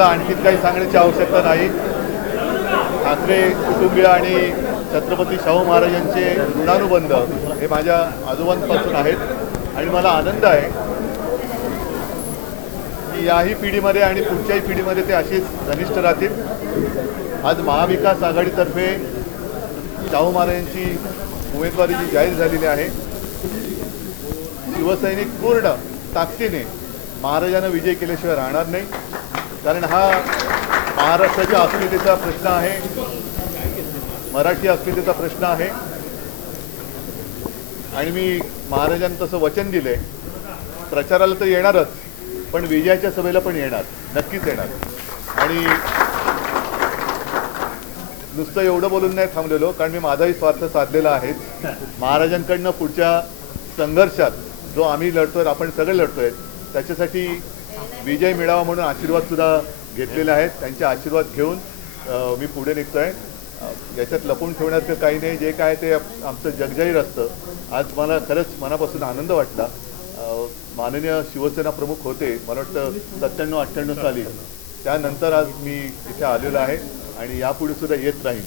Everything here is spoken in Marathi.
मला आणखी काही सांगण्याची आवश्यकता नाही. ठाकरे कुटुंबीय आणि छत्रपती शाहू महाराजांचे ऋणानुबंध हे माझ्या आजोबांपासून आहेत आणि मला आनंद आहे की याही पिढीमध्ये आणि पुढच्याही पिढीमध्ये ते अशीच घनिष्ठ राहतील. आज महाविकास आघाडीतर्फे शाहू महाराजांची उमेदवारी जी जाहीर झालेली आहे, शिवसैनिक पूर्ण ताकदीने महाराजांना विजय केल्याशिवाय राहणार नाही. कारण हा महाराष्ट्राच्या अस्मितेचा प्रश्न आहे, मराठी अस्मितेचा प्रश्न आहे आणि मी महाराजांना तसं वचन दिले, प्रचाराला तर येणारच पण विजयाच्या सभेला पण येणार, नक्कीच येणार. आणि नुसतं एवढं बोलून नाही थांबलेलो, कारण मी माझाही स्वार्थ साधलेला आहे. महाराजांकडनं पुढच्या संघर्षात जो आम्ही लढतोय, आपण सगळे लढतोय, त्याच्यासाठी विजय मिळावा म्हणून आशीर्वादसुद्धा घेतलेले आहेत. त्यांचे आशीर्वाद घेऊन मी पुढे निघतोय. याच्यात लपून ठेवण्याचं काही नाही. जे काय ते आमचं जगजाहीर असतं. आज मला खरंच मनापासून आनंद वाटला. माननीय शिवसेना प्रमुख होते, मला वाटतं 97-98 साली, त्यानंतर आज मी इथे आलेलो आहे आणि यापुढे सुद्धा येत राहीन.